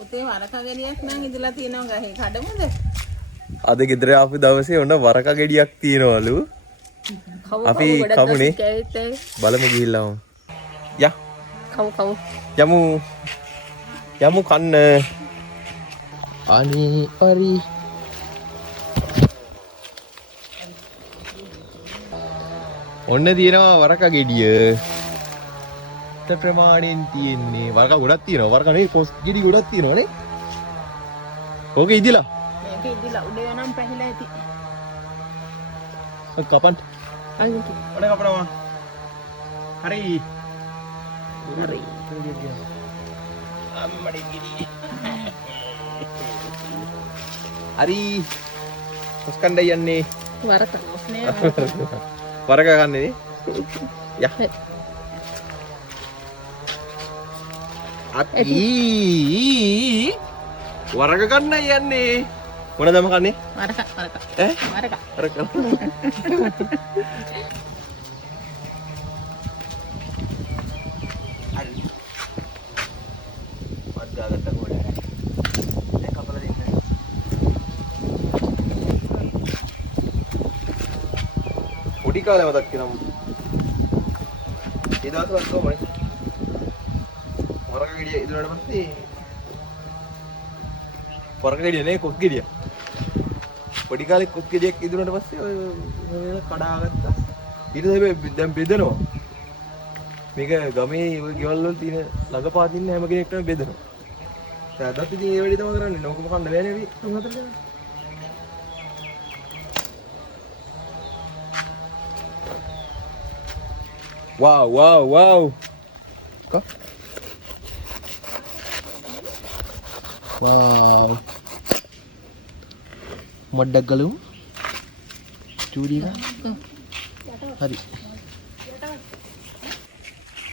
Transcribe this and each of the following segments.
පුතේ වරක ගෙඩියක් නම් ඉදලා තියෙනවා ගහේ කඩමුද? අද ගෙදර ආපු දවසේ ඔන්න වරක ගෙඩියක් තියනවලු. අපි කමුනේ බලමු ගිහිල්ලා වමු. යා. කවු. යමු කන්න. අනි. ඔන්න තියෙනවා වරක ගෙඩිය. ප්‍රමාණයෙන් තියෙන්නේ වරක ගොඩක් තියෙනවා. වරක නේ කොස් ගෙඩි ගොඩක් තියෙනවනේ. ඕකේ ඉදිලා. මේක ඉදිලා උඩ යනම් පැහිලා ඇති. කපන්න. අයියෝ. ඔඩ කපනවා. හරි. අම්මඩේ ගෙඩි. හරි. කොස්කණ්ඩ යන්නේ. වරක කොස්නේ. වරක ගන්නේ නේ. යා. අපි වරක ගන්න යන්නේ. මොනදම කන්නේ? වරක. ඈ? වරක. පොඩි කාලේ මතක් වෙනවා. ඒ දවස්වල කොහොමද? වරක ගෙඩිය ඉදුණාට පස්සේ වරක ගෙඩිය නේ කොස් ගෙඩිය. පොඩි කාලේ කොස් ගෙඩියක් ඉදුණාට පස්සේ ඔය කඩාගත්තා. ඊට පස්සේ දැන් බෙදනවා. මේක ගමේ ඔය ගෙවල් වල තියෙන ළඟපාත ඉන්න හැම කෙනෙක්ටම බෙදනවා. දැන් අදත් ඉතින් ඒ වැඩේ තමයි කරන්නේ. නෝකම කන්න බෑනේ අපි තුන් හතර දෙනා. Wow. Kok? Wow. Moddak galung. Curi kan? Hari.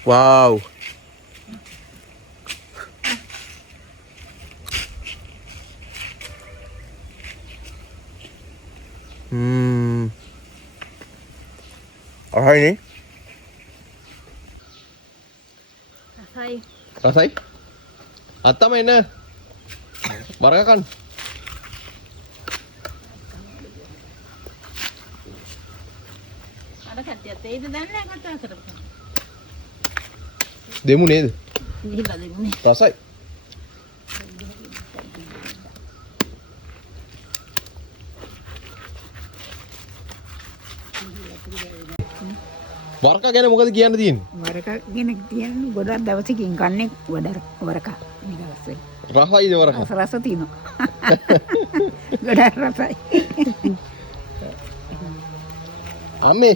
Wow. Apa ini? Rasai? Atta main na. Barang kan? අර කට්ටියත් ඒද දන්නේ කතා කරපන්. Demu nේද? ගිහිල්ලා දෙමුනේ. Rasai? වරක ගැන මොකද කියන්න තියෙන්නේ? වරක ගැන කියන්නේ ගොඩක් දවසකින් කන්නේ වරක නිකවස්සේ. රසයිද වරක? රස තියෙනවා. ගොඩක් රසයි. අම්මේ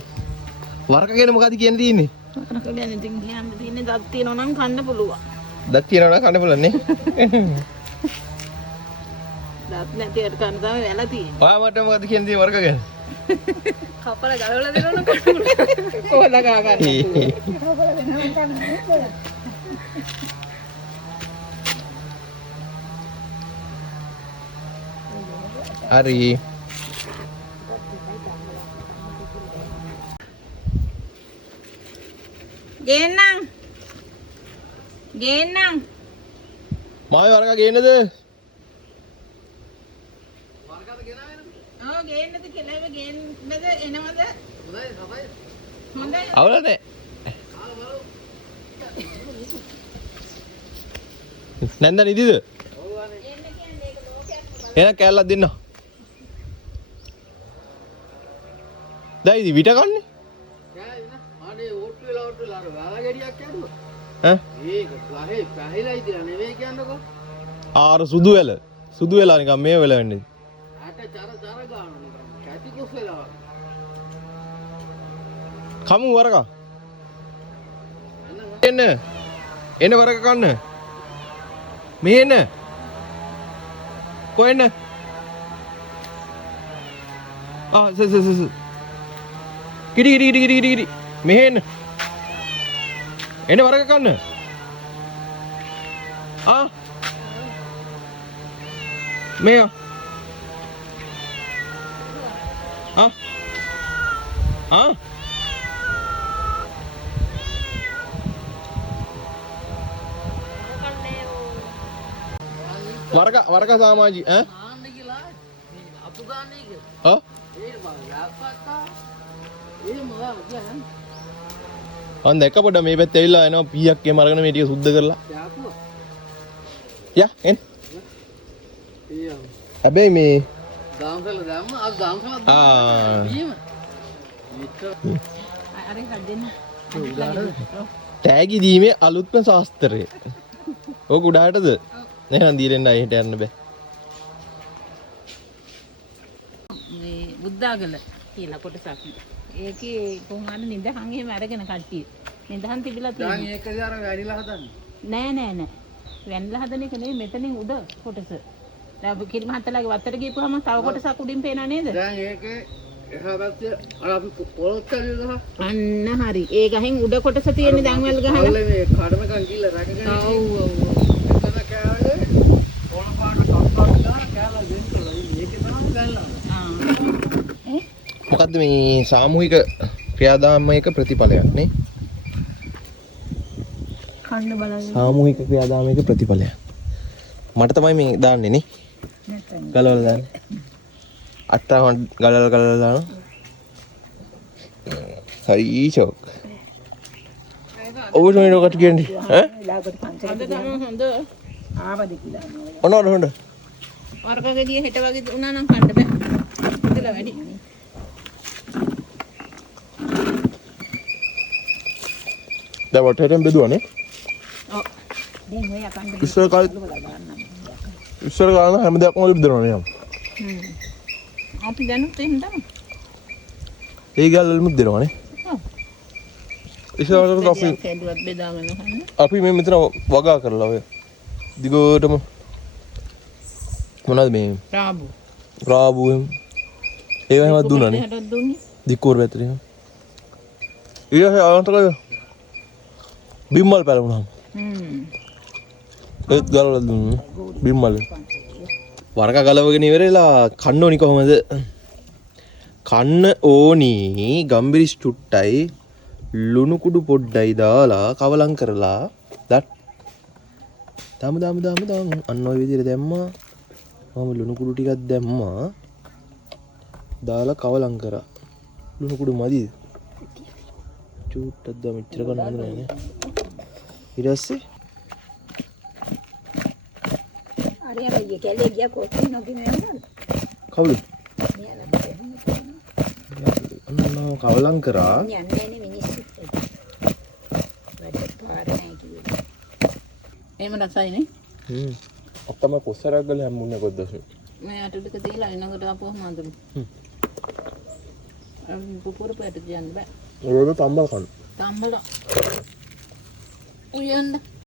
වරක ගැන මොකද කියන්න තියෙන්නේ? වරක ගැන ඉතින් කියන්න තියෙන්නේ දත් තියෙනවා නම් කන්න පුළුවන්. දත් තියනවා නම් කන්න පුළුවන් නේ. දත් නැති අර කන්න තමයි වෙලා තියෙන්නේ. ඔයා මට මොකද කියන්න තියෙන්නේ වරක ගැන? කපලා ගලවලා දෙනවනේ කොහොමද ගා ගන්න. හරි. ගේන්නම්. මාවේ වරක ගේන්නද? ගේන්නද කියලා ගේන්නද එනවද? හොඳයි. අවුල නැහැ. නැන්ද නිදිද? එහෙනම් කෑල්ලක් දෙන්න. දැන් ඉතින් විට කන්නේ? අනේ ඕට්ටු වෙලා අර වැල ගෙඩියක් ඇදුවා. ඈ? ඒක ගහේ පැහිලා ඉතිලා නෙවෙයි කියන්නකෝ. ආර සුදු වෙලා නිකන් මේ වෙලා වෙන්නේ. ඇට චර ගාන නිකන් කැටි කුස් වෙලා. කමු වරක. එන්න වරක කන්න. මේ එන්න. කොහෙන්න? කිරි. මෙහෙ එන්න. එන්න වරක කන්න. මෙයා. වරක සමාජී ඈ ආන්න කියලා අපු ගන්න එක. ඔව් ඒ මම යාපත්තා. ඒ මොනවා කියන්නේ? අන් දැක්ක පොඩ මේ පැත්තේ ඇවිල්ලා එනවා පීයක් එම අරගෙන මේ ටික සුද්ධ කරලා යාපුවා. යා එන්න ඒ හැබැයි මේ ගාම්කල දැම්ම අද ගාම්කල බීම. අර හදෙන්න. තෑගි දීමේ අලුත්ම ශාස්ත්‍රය. ඕක උඩහටද? නෑ දීරෙන්න අයියට යන්න බෑ. මේ බුද්ධාගල කියලා කොටසක්. ඒකේ කොහොමද නිදහන් එහෙම අරගෙන කට්ටිය. නිදහන් තිබිලා දැන් තියෙනවා. ඒකදී අර වැඩිලා හදන්නේ. නෑ. වැන්දලා හදන එක නෙවෙයි මෙතනින් උඩ කොටස. දැන් කිරි මහත්තයාගේ වත්තට ගිහපුවම තව කොටසක් උඩින් පේනව නේද? දැන් ඒකේ එහා පැත්තේ අර අපි පොළොත් කලියද? අන්න හරි. ඒ ගහෙන් උඩ කොටස තියෙන්නේ දන්වැල් ගහලා. අල්ලේ මේ කඩමකන් ගිල්ල රැකගෙන ඔව්. එතන කෑවලේ පොළ පාට කප්පාටලා කෑවල දෙන්නවා. මේකේ තමයි ගන්නවා. මොකද්ද මේ සාමූහික ක්‍රියාදාමයක ප්‍රතිඵලයක් නේ? කන්න බලන්න. සාමූහික ක්‍රියාදාමයක ප්‍රතිඵලයක්. මට තමයි මේ දාන්නේ නේ. ගලවලා දාන්නේ. අට්ටාම ගලවලා දානවා. හරි ෂෝක්. ඔබට මේ රොකට කියන්නේ ඈ? ලාකට පන්සලට හොඳ තමයි හොඳ. ආවද කියලා. ඔනවද හොඳ? වර්ගකදී හෙට වගේ උනා නම් කන්න බෑ. ඉතලා වැඩි. දැන් වටේටම බෙදුවානේ. ඔව්. දැන් ඔය අකන්න ඉස්සර කාලේ හැම දෙයක්ම ඔය බෙදනවනේ යම්. අපි දැනුත් එහෙම තමයි. ඒ ගල්වලම දෙනවනේ. ඔව්. ඉස්සරකට අපි කැඩුවත් බෙදාගෙන කන්න. අපි මේ මෙතන වගා කරලා ඔය දිගටම මොනවද මේ රාබු ඒව හැමත් දුන්නානේ. හටත් දුන්නේ. දික්කෝර පැත්තට එහෙම. ඊයේ අන්තක බිම්මල් පැලුණාම. ඒත් ගලවලා දුන්නා. බිම්මල්. වරක ගලවගෙන ඉවරලා කන්න ඕනි කොහමද? කන්න ඕනි ගම්බිරිස් චුට්ටයි ලුණු කුඩු පොඩ්ඩයි දාලා කවලම් කරලා දත් දාමු අන්න ඔය විදිහට දැම්මා. මම ලුණු කුඩු ටිකක් දැම්මා. දාලා කවලම් කරා. ලුණු කුඩු මදිද? චුට්ටක් දාම මෙච්චර ගන්න හොඳ නෑ නේ. ඊට පස්සේ අර යාගේ කැලේ ගියා කොච්චර නොගින යනවද? කවුද? අන්න කවලම් කරා. යන්නේ නේ මිනිස්සු. වැඩ පාර නැහැ කිව්වේ. එහෙම රසයිනේ. අත්තම කොස්සරක් ගල හැම්බුන්නේ කොද්දස. මේ අට ටික තියලා ඊළඟට ආපුවම අඳමු. පුපුර පැට තියන්න බෑ. රෝද තම්බල් කන්න. තම්බල. උයන්න.